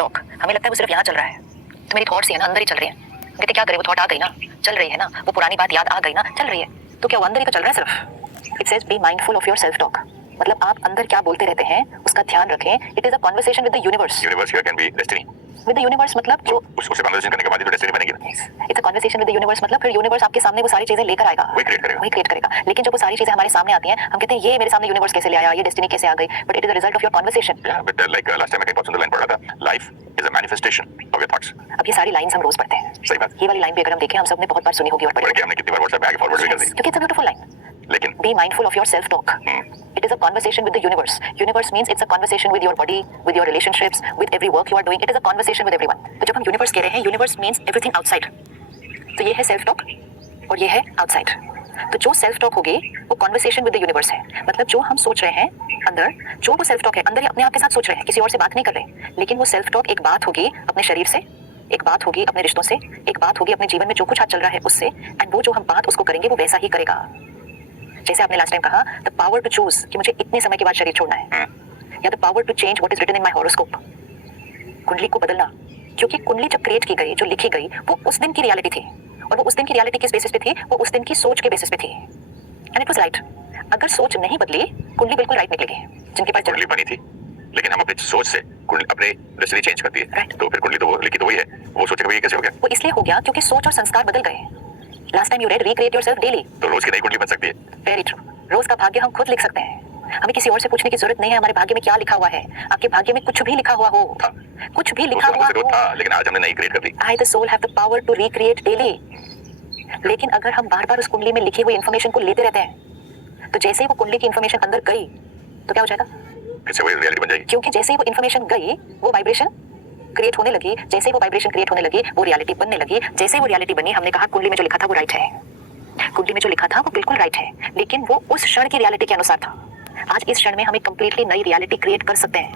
Talk हमें लगता है वो सिर्फ यहाँ चल रहा है, तो मेरी थॉट्स ही है ना अंदर ही चल रही है। हम कहते क्या करें, वो थॉट आ गई ना, चल रही है ना, वो पुरानी बात याद आ गई ना, चल रही है, तो क्या वो अंदर ही तो चल रहा है सिर्फ। It says be mindful of your self talk, मतलब आप अंदर क्या बोलते रहते हैं उसका ध्यान रखें। It is a conversation with the universe. Universe here can be destiny. With the universe मतलब जो उससे कन्वर्सेशन करने के बाद ही तो डेस्टिनी बनेगी ना। It's a conversation with the universe मतलब फिर यूनिवर्स आपके सामने वो सारी चीजें लेकर आएगा, वही क्रिएट करेगा। लेकिन जब वो सारी चीजें हमारे सामने आती हैं हम कहते हैं ये मेरे सामने यूनिवर्स कैसे ले आया, ये डेस्टिनी कैसे आ गई, but it is the result of your conversation. या बट लाइक लास्ट टाइम मैं कहीं बहुत सुंदर लाइन पढ़ रहा था, life is a manifestation of your thoughts. अब ये सारी लाइंस हम रोज पढ़ते हैं। सही बात। ये वाली लाइन भी अगर हम देखें हम सब ने बहुत बार सुनी होगी और पढ़ी होगी, हमने कितनी बार व्हाट्सएप पे आगे फॉरवर्ड भी कर दी, क्योंकि इट्स अ ब्यूटीफुल लाइन। लेकिन be mindful of your self talk. It is a conversation with the universe. Universe means it's a conversation with your body, with your relationships, with every work you are doing. It is a conversation with everyone. तो जब हम universe कह रहे हैं, universe means everything outside. तो ये है self talk और ये है outside. तो जो self talk होगी वो conversation with the universe है, मतलब जो हम सोच रहे हैं अंदर, जो वो self talk है अंदर ही अपने आप के साथ सोच रहे हैं, किसी और से बात नहीं कर रहे, लेकिन वो self talk एक बात होगी अपने शरीर से, एक बात होगी अपने रिश्तों से, एक बात होगी अपने जीवन में जो कुछ आज चल रहा है उससे, एंड वो जो हम बात उसको करेंगे वो वैसा ही करेगा। जैसे आपने लास्ट टाइम कहा, द पावर टू चूज कि मुझे इतने समय के बाद शरीर छोड़ना है, या the power to change what is written in my horoscope, कुंडली को बदलना, क्योंकि कुंडली जब क्रिएट की गई, जो लिखी गई, वो उस दिन की रियलिटी थी, और वो उस दिन की रियलिटी किस बेसिस पे थी, वो उस दिन की सोच के बेसिस पे थी, एंड इट वाज राइट। अगर सोच नहीं बदली कुंडली बिल्कुल राइट निकलेगी। जिनके पास कुंडली बनी थी, लेकिन हम अपनी सोच से कुंडली अपने डेस्टिनी चेंज करती है, Right. तो फिर कुंडली तो वो लिखी तो वही है, वो सोचे कभी ये कैसे हो गया। वो इसलिए हो गया क्योंकि सोच और संस्कार बदल गए। Last time you read recreate yourself daily, तो रोज की नई कुंडली बन सकती है। Very true. रोज का भाग्य हम खुद लिख सकते हैं, हमें किसी और से पूछने की जरूरत नहीं है हमारे भाग्य में क्या लिखा हुआ है। आपके भाग्य में कुछ भी लिखा हुआ हो, कुछ भी लिखा हुआ हो, था, लेकिन आज हमने नई क्रिएट कर दी। I the soul have the power to recreate daily। लेकिन अगर हम बार बार उस कुंडली में लिखी हुई इन्फॉर्मेशन को लेते रहते हैं, तो जैसे ही वो कुंडली की इन्फॉर्मेशन अंदर गई तो क्या हो जाएगा, फिर से वही रियलिटी बन जाएगी। क्योंकि जैसे ही वो इन्फॉर्मेशन गई वो वाइब्रेशन क्रिएट होने लगी, जैसे ही वो वाइब्रेशन क्रिएट होने लगी वो रियलिटी बनने लगी। जैसे ही वो रियलिटी बनी, हमने कहा कुंडली में जो लिखा था वो राइट है, कुंडली में जो लिखा था वो बिल्कुल राइट है, लेकिन वो उस क्षण की रियलिटी के अनुसार था। आज इस क्षण में हम एक कंप्लीटली नई रियलिटी क्रिएट कर सकते हैं,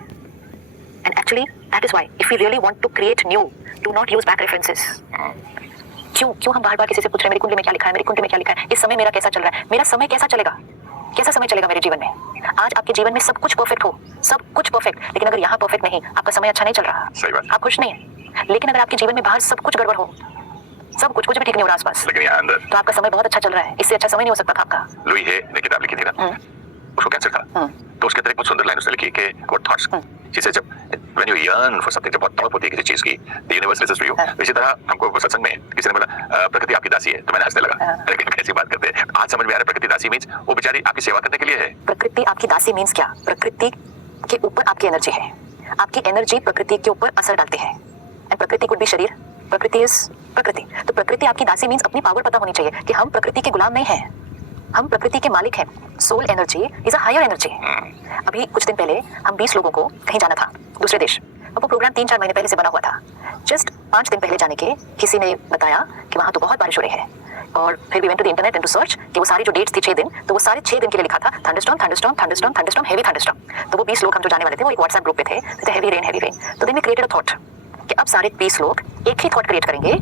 and actually that is why if we really want to create new, do not use back references. क्यों हम बार बार किसी से पूछ रहे हैं मेरी कुंडली में क्या लिखा है, मेरी कुंडली में क्या लिखा है, इस समय मेरा कैसा चल रहा है, मेरा समय कैसा चलेगा, कैसा समय चलेगा मेरे जीवन में। आज आपके जीवन में सब कुछ परफेक्ट हो, सब कुछ परफेक्ट, लेकिन अगर यहाँ परफेक्ट नहीं, आपका समय अच्छा नहीं चल रहा, सही बात। आप खुश नहीं है। लेकिन अगर आपके जीवन में बाहर सब कुछ गड़बड़ हो, सब कुछ भी ठीक नहीं हो रहा आसपास, लेकिन यहाँ अंदर तो आपका समय बहुत अच्छा चल रहा है, इससे अच्छा समय नहीं हो सकता था आपका। लुई है ने किताब लिखी थी ना, उसको कैंसर था, तो उसके अंदर एक बहुत सुंदर लाइन उसने लिखी कि व्हाट थॉट्स, जिसे जब when you yearn for something, जब बहुत तड़प होती है किसी चीज की, the universe listens to you. इसी तरह हमको सत्संग में किसी ने बोला प्रकृति आपकी दासी है, तो मैंने हंसने लगा, लेकिन कैसी बात करते हैं। आज समझ में आ रहा है प्रकृति दासी मींस वो बेचारी आपकी सेवा करने के लिए है। प्रकृति आपकी दासी मींस क्या, प्रकृति के ऊपर आपकी एनर्जी है, आपकी एनर्जी प्रकृति के ऊपर असर डालती है, एंड प्रकृति कुड बी शरीर, प्रकृति इज प्रकृति। तो प्रकृति आपकी दासी मींस अपनी पावर पता होनी चाहिए कि हम प्रकृति के गुलाम नहीं हैं, हम प्रकृति के मालिक हैं। Soul energy is a higher energy. अभी कुछ दिन पहले हम 20 लोगों को कहीं जाना था, दूसरे देश, और वो प्रोग्राम 3-4 महीने पहले से बना हुआ था। जस्ट 5 दिन पहले जाने के किसी ने बताया कि वहाँ तो बहुत बारिश हो रही है, और फिर भी went to the internet and to search कि वो सारी जो डेट्स थी 6 दिन, तो वो सारे 6 दिन के लिए लिखा था thunderstorm thunderstorm thunderstorm thunderstorm heavy thunderstorm. तो वो 20 लोग हम जो जाने वाले थे वो एक व्हाट्सएप ग्रुप पे थे, तो हेवी रेन हेवी रेन। तो then we created a thought कि अब सारे 20 लोग एक ही थॉट क्रिएट करेंगे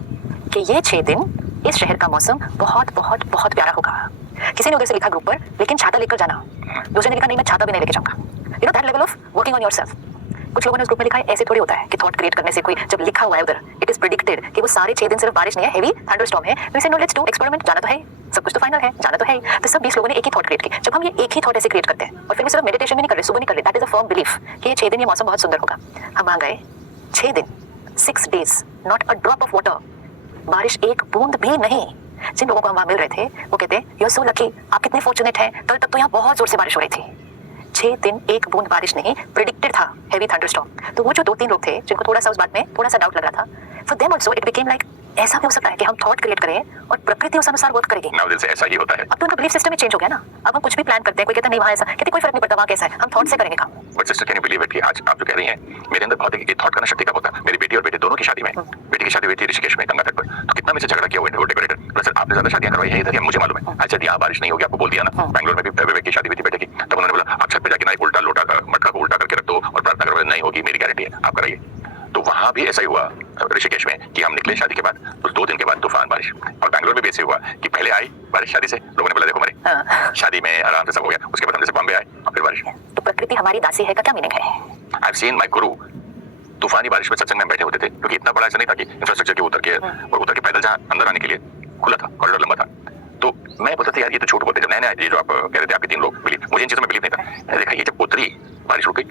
कि ये 6 दिन इस शहर का मौसम बहुत बहुत बहुत प्यारा होगा। किसी ने उधर से लिखा ग्रुप पर, लेकिन छाता लेकर जाना, दूसरे ने लिखा नहीं मैं छाता भी नहीं लेके जाऊंगा। You know that level of working on yourself. कुछ लोगों ने उस ग्रुप में लिखा है ऐसे थोड़ी होता है कि थॉट क्रिएट करने से कोई, जब लिखा हुआ है उधर इट इज प्रेडिक्टेड कि वो सारे 6 दिन सिर्फ बारिश नहीं है, हेवी थंडरस्टॉर्म है, तो इसे नो लेट्स डू एक्सपेरिमेंट, जाना तो है, सब कुछ तो फाइनल है, जाना तो है। तो सब 20 लोगों ने एक ही थॉट क्रिएट की। जब हम ये एक ही थॉट ऐसे क्रिएट करते हैं, और फिर भी सिर्फ मेडिटेशन में नहीं कर रहे, सुबह नहीं कर रहे, that is a firm belief कि ये 6 दिन ये मौसम बहुत सुंदर होगा। हम वहां गए, 6 दिन 6 days, not a drop of water, बारिश एक बूंद भी नहीं। जिन लोगों को हम वहां मिल रहे थे वो कहते यू आर सो लकी, आप कितने फॉर्चुनेट हैं, कल तक तो यहाँ बहुत जोर से बारिश हो रही थी, 6 दिन एक बूंद बारिश नहीं, प्रेडिक्टेड था हेवी थंडरस्टॉर्म। तो वो जो 2-3 लोग थे जिनको थोड़ा सा उस बात में थोड़ा सा डाउट लग रहा था, for them also it became like ऐसा भी हो सकता है कि हम थॉट क्रिएट करें और प्रकृति उस अनुसार वर्क करेगी। नाउ दिल से ऐसा ही होता है। अब तो उनका बिलीफ सिस्टम में चेंज हो गया ना। अब हम कुछ भी प्लान करते हैं, कोई कहता नहीं वहाँ ऐसा, कहते कोई फर्क नहीं पड़ता वहाँ कैसा है, हम थॉट से करेंगे काम। But sister can you believe it कि आज आप जो कह रही हैं, मेरे अंदर बहुत एक थॉट करना शक्ति का होता है। मेरी बेटी और बेटे दोनों की शादी में, बेटी की शादी हुई थी ऋषिकेश में गंगा तट पर, तो कितना मुझसे झगड़ा किया वो डेकोरेटर, सर आपने ज्यादा शादियां करवाई है इधर, मुझे मालूम है। अच्छा यहाँ बारिश नहीं होगी, आपको बोल दिया ना। बैंगलोर में भी विवेक की शादी हुई थी बेटे की, तब उन्होंने बोला आप छत पे जाके ना एक उल्टा लोटा मटका को उल्टा करके रख दो और प्रार्थना करो, नहीं होगी मेरी गारंटी है, आप कराइए। तो वहां भी ऐसा ही हुआ ऋषिकेश में कि हम निकले शादी के बाद, उस 2 दिन के बाद तूफान बारिश। और बैंगलोर में भी ऐसे हुआ कि पहले आई बारिश शादी से, लोगों ने बोला देखो हमारे शादी में आराम से सब हो गया, उसके बाद हम जैसे बॉम्बे आए और फिर बारिश। तो प्रकृति हमारी दासी है का क्या मीनिंग है? आई हैव सीन माय गुरु तूफानी बारिश में सत्संग में बैठे होते थे, क्योंकि इतना बड़ा ऐसा नहीं था कि इंफ्रास्ट्रक्चर के उतर के और उतर के पैदल जहाँ अंदर आने के लिए खुला था, कॉरिडोर लंबा था। तो मैं बोलता था यार ये तो झूठ बोलते, जब नया ये जो आप कह रहे थे आपके 3 लोग बिलीव, मुझे इन चीजों में बिलीव नहीं था। मैंने देखा ये जब उतरी बारिश रुक गई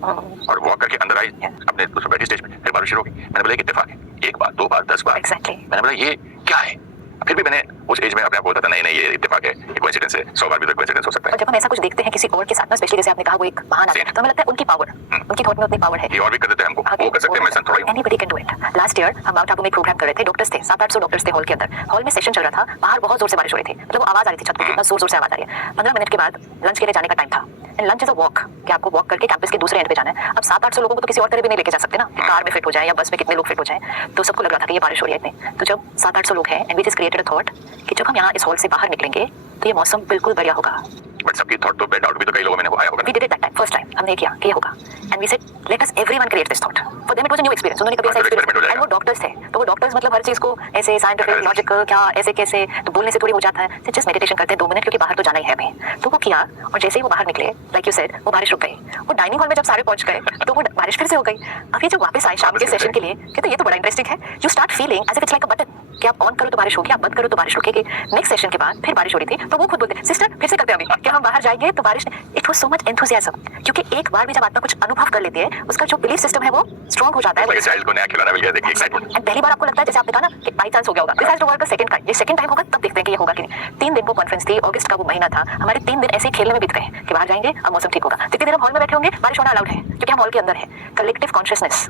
और वॉक करके अंदर आई अपने उस बैठी स्टेज पे, फिर बारिश शुरू हो गई। मैंने बोला एक इत्तेफाक है, 1 बार 2 बार 10 बार। Exactly. मैंने बोला ये क्या है, फिर भी मैंने उस एज में अपने आप को बोलता था नहीं ये इत्तेफाक है, ये कोइंसिडेंस है, 100 बार भी तो कोइंसिडेंस हो सकता है। और जब हम ऐसा कुछ देखते हैं किसी और के साथ ना, स्पेशली जैसे आपने कहा वो एक महान आदमी है, तो हमें लगता है उनकी पावर, उनकी थॉट में उतनी पावर है। ये और भी कर देते हैं हमको, वो कर सकते हैं, मैं संत थोड़ा ही हूं। Anybody can do it. Last year हम माउंट आबू में एक प्रोग्राम कर रहे थे, डॉक्टर्स थे, 700-800 डॉक्टर्स थे हॉल के अंदर। हॉल में सेशन चल रहा था, बाहर बहुत जोर से बारिश हो रही थी, मतलब वो आवाज आ रही थी छत पे, कितना जोर से आवाज आ रही है। 15 मिनट के बाद लंच के लिए जाने का टाइम था। And lunch is a walk, कि आपको वॉक करके कैंपस के दूसरे एंड पे जाना है। अब 700-800 लोगों को तो किसी और तरह भी नहीं लेके जा सकते ना, कि कार में फिट हो जाए या बस में कितने लोग फिट हो जाए। तो सबको लग रहा था कि ये बारिश हो रही है इतनी। तो जब 700-800 लोग हैं and we just created a thought कि जब हम यहाँ इस हॉल से बाहर निकलेंगे तो ये मौसम बिल्कुल बढ़िया होगा। बट सबकी थॉट तो बेड आउट भी तो कई लोगों में आया होगा। We did it that time, first time हमने किया कि ये होगा। And we said let us everyone create this thought. For them it was a new experience. उन्होंने कभी ऐसा एक्सपीरियंस, एंड वो डॉक्टर्स थे, तो वो डॉक्टर्स मतलब हर चीज को ऐसे साइंटिफिक लॉजिकल क्या ऐसे कैसे, तो बोलने से थोड़ी हो जाता है। जस्ट मेडिटेशन करते हैं 2 मिनट, क्योंकि बाहर तो जाना ही है हमें। तो वो किया और जैसे ही वो बाहर निकले, लाइक यू सेड, वो बारिश रुक गई। वो डाइनिंग हॉल में जब सारे पहुंच गए तो वो बारिश फिर से हो गई। अब ये जब वापस आए शाम के सेशन के लिए, कहते ये तो बड़ा इंटरेस्टिंग है। You start feeling as if it's like a button, कि आप ऑन करो तो बारिश होगी, आप बंद करो तो बारिश रुकेगी। नेक्स्ट सेशन के बाद फिर बारिश हो रही थी, तो वो खुद बोलते सिस्टर फिर से करते हैं अभी, कि हम बाहर जाएंगे तो बारिश। It was so much enthusiasm, क्योंकि एक बार भी जब आत्मा कुछ अनुभव कर लेती है, उसका जो बिलीफ सिस्टम है वो स्ट्रांग हो जाता है। चाइल्ड को नया खिलौना मिल गया, देखिए एक्साइटमेंट। एंड पहली बार आपको लगता है, जैसे आपने कहा ना कि बाई चांस हो गया होगा, this has to work a second time. ये सेकंड टाइम होगा तब देखते हैं कि ये होगा कि नहीं। 3 दिन वो कॉन्फ्रेंस थी, अगस्त का वो महीना था, हमारे 3 दिन ऐसे ही खेलने में बीत गए कि बाहर जाएंगे अब मौसम ठीक होगा। जितनी देर हम हॉल में बैठे होंगे बारिश होना अलाउड है, क्योंकि हम हॉल के अंदर है। Collective consciousness,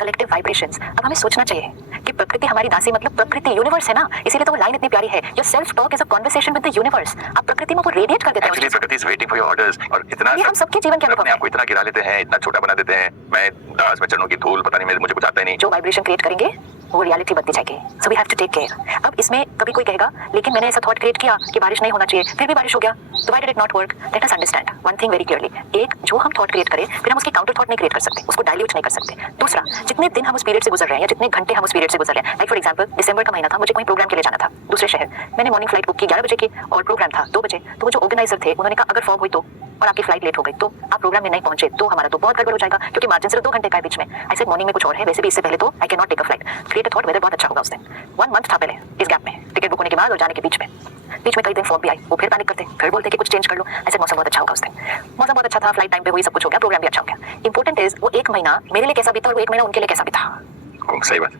collective vibrations. अब हमें सोचना चाहिए कि प्रकृति हमारी दासी, मतलब प्रकृति यूनिवर्स है ना, इसीलिए तो वो लाइन इतनी प्यारी है, your self talk is a conversation with the universe. आप प्रकृति में वो रेडिएट कर देते हैं। एक्चुअली प्रकृति is waiting for your orders, और इतना ये हम सबके जीवन के अनुभव अपने आप को इतना गिरा लेते हैं, इतना छोटा बना देते हैं। मैं दास में चरणों की धूल, पता नहीं मुझे कुछ आता ही नहीं। जो वाइब्रेशन क्रिएट करेंगे वो रियलिटी बनती जाएगी। So we have to take care. अब इसमें कभी कोई कहेगा लेकिन मैंने ऐसा थॉट क्रिएट किया कि बारिश नहीं होना चाहिए, फिर भी बारिश हो गया, तो why did it not work? Let us understand one thing very clearly. एक, जो हम थॉट क्रिएट करें फिर हम उसकी काउंटर थॉट नहीं क्रिएट कर सकते, उसको डाइल्यूट नहीं कर सकते। दूसरा, जितने दिन हम उस पीरियड से गुजर रहे हैं या जितने घंटे हम उस पीरियड से गुजर रहे हैं, लाइक फॉर एग्जांपल दिसंबर का महीना था, मुझे कोई प्रोग्राम के लिए जाना था दूसरे शहर। मैंने मॉर्निंग फ्लाइट बुक की 11 बजे की और प्रोग्राम था 2 बजे। तो वो जो ऑर्गेनाइजर थे उन्होंने कहा अगर फॉग हुई तो और आपकी फ्लाइट लेट हो गई तो आप प्रोग्राम में नहीं पहुंचे तो हमारा तो बहुत गड़बड़ हो जाएगा, क्योंकि मार्जिन सिर्फ 2 घंटे का है बीच में। आई सेड मॉर्निंग में कुछ और है, वैसे भी इससे पहले तो I can not take a flight. Create a thought weather बहुत अच्छा होगा उस दिन। 1 मंथ था पहले इस गैप में, टिकट बुक होने के बाद और जाने के बीच में कई दिन फॉग भी आई। वो फिर पैनिक करते, फिर बोलते कि कुछ चेंज कर लो। ऐसे मौसम बहुत अच्छा होगा उस दिन। मौसम बहुत अच्छा था, फ्लाइट टाइम पे हुई, सब कुछ हो गया, प्रोग्राम भी अच्छा हो गया। इंपॉर्टेंट इज वो 1 महीना मेरे लिए कैसा बीता और वो 1 महीना उनके लिए कैसा बीता। सही बात।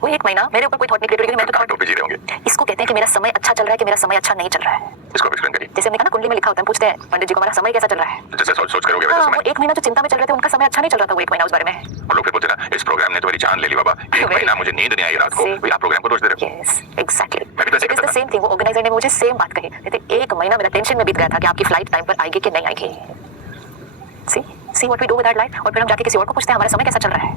वो 1 महीना मेरे ऊपर कोई थॉट नहीं क्रिएट हुई, मैं तो थॉट पे जी रहे होंगे। इसको कहते हैं कि मेरा समय अच्छा चल रहा है कि मेरा समय अच्छा नहीं चल रहा है। इसको एक्सप्लेन करिए। जैसे हमने कहा ना कुंडली में लिखा होता है, पूछते हैं पंडित जी को हमारा समय कैसा चल रहा है, जैसे सोच करोगे हाँ, वैसे वो समय। 1 महीना जो चिंता में चल रहे थे उनका समय अच्छा नहीं चल रहा था वो 1 महीना उस बारे में। और लोग फिर बोलते ना इस प्रोग्राम ने तो मेरी जान ले ली बाबा, 1 महीना मुझे नींद नहीं आई रात को, See? भाई आप प्रोग्राम को दोष दे रहे हो। यस एग्जैक्टली, मैं भी तो ऐसे इट इज द करता सेम थिंग। वो ऑर्गेनाइजर ने मुझे सेम बात कही, कहते 1 महीना मेरा टेंशन में बीत गया था कि आपकी फ्लाइट टाइम पर आएगी कि नहीं आएगी। See what we do with our life. और फिर हम जाके किसी और को पूछते हैं हमारा समय कैसा चल रहा है,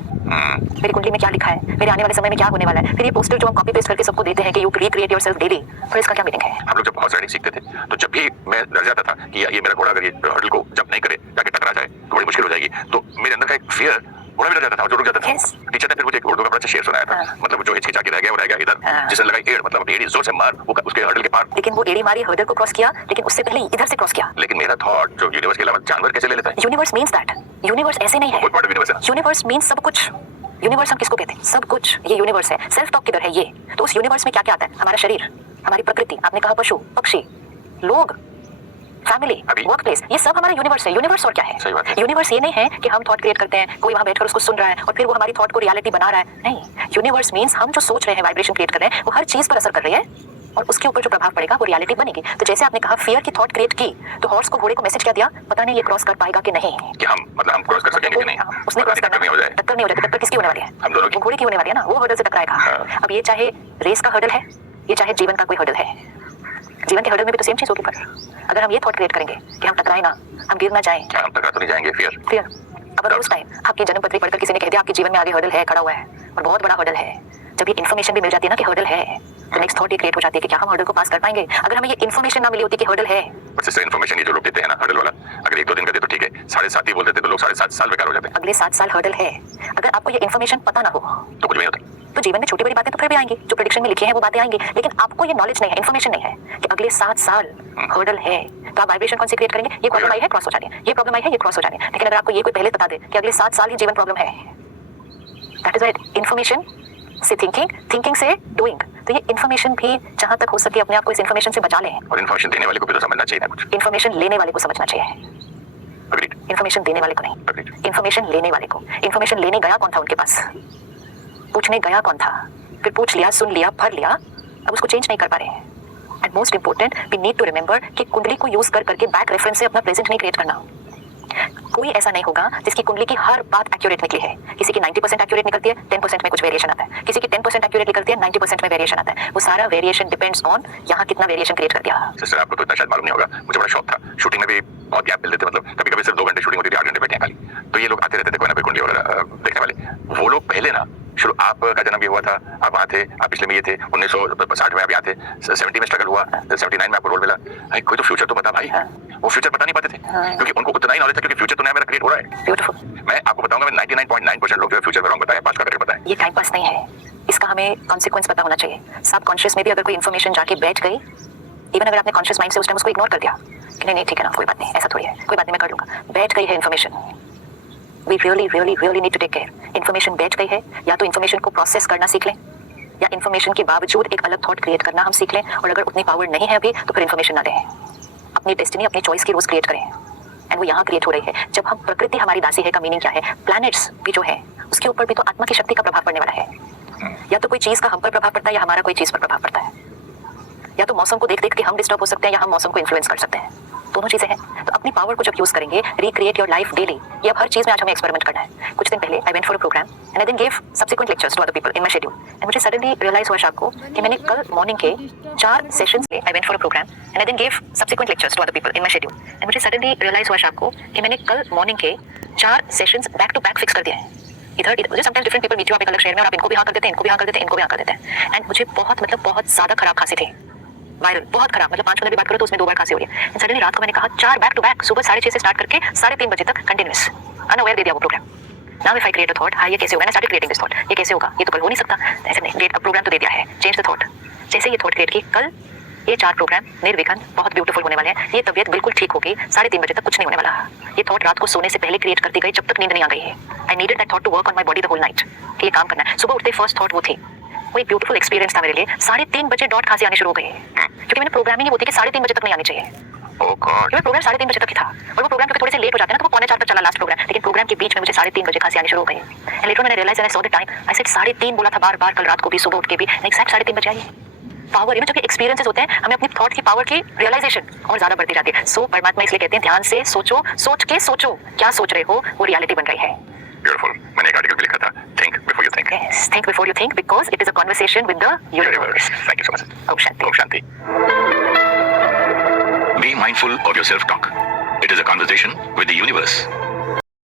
मेरी कुंडली में क्या लिखा है, मेरे आने वाले समय में क्या होने वाला है। फिर ये पोस्टर जो हम कॉपी पेस्ट करके सबको देते हैं कि यू रिक्रिएट योरसेल्फ डेली, फिर इसका क्या मीनिंग है? हम लोग जब बहुत राइडिंग सीखते थे तो जब भी मैं डर जाता था कि ये मेरा घोड़ा अगर ये हर्डल को जंप नहीं करे, जाके टकरा जाए तो बड़ी मुश्किल हो जाएगी, तो मेरे अंदर का एक फियर घोड़ा भी डर जाता था और जो रुक जाता था। Yes. टीचर ने फिर मुझे एक उर्दू का बड़ा अच्छा शेर सुनाया था, मतलब जो हिचकिचा के रह गया वो रह गया इधर, जिसने लगा एड़, मतलब एड़ी जोर से मार वो उसके हर्डल के पार। लेकिन वो एड़ी मारी, हर्डल को क्रॉस किया, लेकिन उससे पहले इधर से क्रॉस किया। लेकिन मेरा थॉट जो यूनिवर्स के अलावा जानवर कैसे ले लेता है, यूनिवर्स मींस दैट यूनिवर्स ऐसे नहीं है। बहुत बड़ा यूनिवर्स है। यूनिवर्स मींस सब कुछ। यूनिवर्स हम किसको कहते हैं? सब कुछ, ये यूनिवर्स है। सेल्फ टॉक किधर है ये? तो उस यूनिवर्स में क्या क्या आता है? हमारा शरीर, हमारी प्रकृति, आपने कहा पशु पक्षी, लोग, फैमिली, वर्क प्लेस, ये सब हमारा यूनिवर्स है। यूनिवर्स और क्या है? सही बात है। यूनिवर्स ये नहीं है कि हम थॉट क्रिएट करते हैं, कोई वहां बैठकर उसको सुन रहा है और फिर वो हमारी थॉट को रियलिटी बना रहा है। नहीं, यूनिवर्स मींस हम जो सोच रहे हैं, वाइब्रेशन क्रिएट कर रहे हैं, वो हर चीज पर असर कर रही है और उसके ऊपर जो प्रभाव पड़ेगा वो रियलिटी बनेगी। तो जैसे आपने कहा फियर की थॉट क्रिएट की, तो हॉर्स को, घोड़े को मैसेज क्या दिया, पता नहीं ये क्रॉस कर पाएगा कि नहीं। कि हम मतलब हम क्रॉस कर सकेंगे कि नहीं, उसने क्रॉस करना नहीं हो जाए। टक्कर नहीं हो जाएगी। टक्कर किसकी होने वाली है? हम दोनों की। वो घोड़े की होने वाली है ना, वो हर्डल से टकराएगा। हाँ। अब ये चाहे रेस का हर्डल है, ये चाहे जीवन का कोई हर्डल है, जीवन के हर्डल में भी तो सेम चीज होगी। पर अगर हम ये थॉट क्रिएट करेंगे कि हम टकराए ना, हम गिर ना जाएं, हम टकरा तो नहीं जाएंगे, फिर अगर उस टाइम आपकी जन्म पत्री पढ़कर किसी ने कह दिया आपके जीवन में आगे हर्डल है, खड़ा हुआ है और बहुत बड़ा हर्डल है, जब ये इन्फॉर्मेशन भी मिल जाती है ना कि हर्डल है, तो नेक्स्ट थॉट ये क्रिएट हो जाती है कि क्या हम हर्डल को पास कर पाएंगे? अगर हमें ये इन्फॉर्मेशन ना मिली होती कि हर्डल है। बस इससे इन्फॉर्मेशन ये जो लोग देते हैं ना हर्डल वाला, अगर 1-2 दिन का दे तो ठीक है, 7.5 ही बोल देते तो लोग 7.5 साल बेकार हो जाते हैं। अगले 7 साल हर्डल है। अगर आपको ये इन्फॉर्मेशन पता ना हो तो कुछ भी नहीं होता। तो जीवन में छोटी बड़ी बातें तो फिर भी आएंगी, जो प्रेडिक्शन में लिखी है वो बातें आएंगी, लेकिन आपको ये नॉलेज नहीं है, इन्फॉर्मेशन नहीं है कि अगले 7 साल हर्डल है। तो आप वाइब्रेशन कौन सी क्रिएट करेंगे? ये प्रॉब्लम आई है, क्रॉस हो जानी है, ये प्रॉब्लम आई है, ये क्रॉस हो जानी है। लेकिन अगर आपको ये कोई पहले बता दे कि अगले 7 साल ही जीवन प्रॉब्लम है, दैट इज राइट, इन्फॉर्मेशन से थिंकिंग, थिंकिंग से डूइंग। तो ये इन्फॉर्मेशन भी जहां तक हो सके अपने आप को इस इन्फॉर्मेशन से बचा लें, और इन्फॉर्मेशन देने वाले को भी तो समझना चाहिए ना कुछ। इन्फॉर्मेशन लेने वाले को समझना चाहिए, अग्रीड, इन्फॉर्मेशन देने वाले को नहीं, अग्रीड। इन्फॉर्मेशन लेने वाले को। इन्फॉर्मेशन लेने गया कौन था उनके पास, पूछने गया कौन था, फिर पूछ लिया, सुन लिया, भर लिया, अब उसको चेंज नहीं कर पा रहे हैं। And most important, we need to remember कि कुंडली को यूज कर करके बैक रेफरेंस से अपना प्रेजेंट नहीं क्रिएट करना। कोई ऐसा नहीं होगा जिसकी कुंडली की हर बात एक्यूरेट निकली है। किसी की 90% एक्यूरेट निकलती है, 10% में कुछ वेरिएशन आता है। किसी की 10% एक्यूरेट निकलती है, 90% में वेरिएशन आता है। वो सारा वेरिएशन डिपेंड्स ऑन यहाँ कितना वेरिएशन क्रिएट कर दिया। सिस्टर आपको तो इतना शायद मालूम नहीं होगा, मुझे बड़ा शौक था शूटिंग में भी बहुत गैप मिलते थे, मतलब कभी कभी सिर्फ 2 घंटे शूटिंग होती थी, 8 घंटे बैठे हैं खाली। तो ये लोग आते रहते थे कोई ना कोई कुंडली वगैरह देखने वाले। वो लोग पहले ना शुरू, आपका जन्म भी हुआ था, आप वहाँ थे, आप पिछले में ये थे, 1960 में आप यहाँ थे, 70 में स्ट्रगल हुआ, 79 में आपको रोल मिला। भाई कोई तो फ्यूचर तो बता भाई। वो फ्यूचर बता नहीं पाते थे क्योंकि उनको उतना ही नॉलेज था, क्योंकि फ्यूचर तो नया मेरा क्रिएट हो रहा है। ब्यूटीफुल। मैं आपको बताऊंगा, मैं 99.9% लोग जो है फ्यूचर में रॉन्ग बताए, पास्ट का करके बताए। ये टाइम पास नहीं है, इसका हमें कॉन्सिक्वेंस पता होना चाहिए। सब कॉन्शियस में भी अगर कोई इन्फॉर्मेशन जाके बैठ गई, इवन अगर आपने कॉन्शियस माइंड से उस टाइम उसको इग्नोर कर दिया कि नहीं नहीं ठीक है ना, कोई बात नहीं, ऐसा थोड़ी है, कोई बात नहीं, मैं कर लूंगा, बैठ गई है information. We really really really need to take care. Information बैठ गई है, या तो इन्फॉर्मेशन को प्रोसेस करना सीख लें, या इन्फॉर्मेशन के बावजूद एक अलग थॉट क्रिएट करना हम सीख लें। और अगर उतनी पावर नहीं है अभी तो फिर इन्फॉर्मेशन ना लें, अपनी डेस्टिनी, अपनी चॉइस की रोज क्रिएट करें। एंड वो यहाँ क्रिएट हो रही है जब हम प्रकृति हमारी दासी है का मीनिंग क्या है, प्लैनेट्स भी जो है उसके ऊपर भी तो आत्मा की शक्ति का प्रभाव पड़ने वाला है। या तो कोई चीज का हम पर प्रभाव पड़ता है, या हमारा कोई चीज पर प्रभाव पड़ता है। या तो मौसम को देख देख के हम डिस्टर्ब हो सकते हैं, या हम मौसम को इन्फ्लुएंस कर सकते हैं। दोनों चीजें हैं। तो अपनी पावर को जब यूज करेंगे, रिक्रिएट योर लाइफ डेली, ये अब हर चीज में आज हमें एक्सपेरिमेंट करना है। कुछ दिन पहले I went for a program and I then give subsequent lectures to other people in my schedule. And मुझे सडनली रियलाइज हुआ शाम को कि मैंने कल मॉर्निंग के 4 सेशंस में, I went for a program and I then give subsequent lectures to other people in my schedule. And मुझे सडनली रियलाइज हुआ शाम को कि मैंने कल मॉर्निंग के 4 sessions back to back fix कर दिए हैं। इधर मुझे sometimes different people meet you, आप एक अलग शहर में, और आप इनको भी हाँ कर देते हैं, इनको भी हाँ कर देते हैं, इनको भी हाँ कर देते हैं। एंड मुझे बहुत ज्यादा खराब खांसी थी, वायरल, बहुत खराब, मतलब 5 मिनट भी बात करो तो उसमें 2 बार खांसी हो रही है। एंड सडनली रात को मैंने कहा 4 बैक टू बैक, सुबह 6:30 से स्टार्ट करके 3:30 बजे तक कंटिन्यूअस, अनअवेयर दे दिया वो program. Now if I create a thought, हाँ ये कैसे होगा, मैंने स्टार्टेड क्रिएटिंग दिस थॉट, ये कैसे होगा, ये तो कल हो नहीं सकता, ऐसे नहीं, डेट प्रोग्राम तो दे दिया है, चेंज द थॉट। जैसे ये थॉट क्रिएट की, कल ये 4 प्रोग्राम निर्विघ्न बहुत ब्यूटीफुल होने वाले हैं, ये तबीयत बिल्कुल ठीक होगी, 3:30 बजे तक कुछ नहीं होने वाला। ये थॉट रात को सोने से पहले क्रिएट करती गई, जब तक नींद नहीं आ गई है। I needed that thought to work on my body the whole night, कि ये काम करना है। सुबह उठते फर्स्ट थॉट वो थी, वो एक ब्यूटीफुल एक्सपीरियंस था मेरे लिए। 3:30 बजे डॉट खांसी आनी शुरू हो गई, क्योंकि मैंने प्रोग्रामिंग ही वो थी कि 3:30 बजे तक नहीं आनी चाहिए। ओह गॉड, मेरा प्रोग्राम 3:30 बजे तक ही था, और वो प्रोग्राम क्योंकि थोड़े से लेट हो जाते हैं ना, तो वो 3:45 तक चला लास्ट प्रोग्राम, लेकिन प्रोग्राम के बीच में मुझे 3:30 बजे खांसी आनी शुरू हो गई। एंड लेटर मैंने realize, I saw the time, I said 3:30 बोला था बार-बार, कल रात को भी, सुबह उठ के भी, एग्जैक्ट 3:30 बजे आई। पावर, ये जो कि एक्सपीरियंसेस होते हैं, हमें अपनी थॉट की पावर की रियलाइजेशन और ज्यादा बढ़ती जाती है। सो परमात्मा इसलिए कहते हैं ध्यान से सोचो, सोच के सोचो, क्या सोच रहे हो वो रियलिटी बन रही है। ब्यूटीफुल। मैंने एक आर्टिकल भी लिखा था, think before you think. Yes, think before you think, because it is a conversation with the universe. Thank you so much. Om Shanti. Om Shanti. Be mindful of your self-talk. It is a conversation with the universe.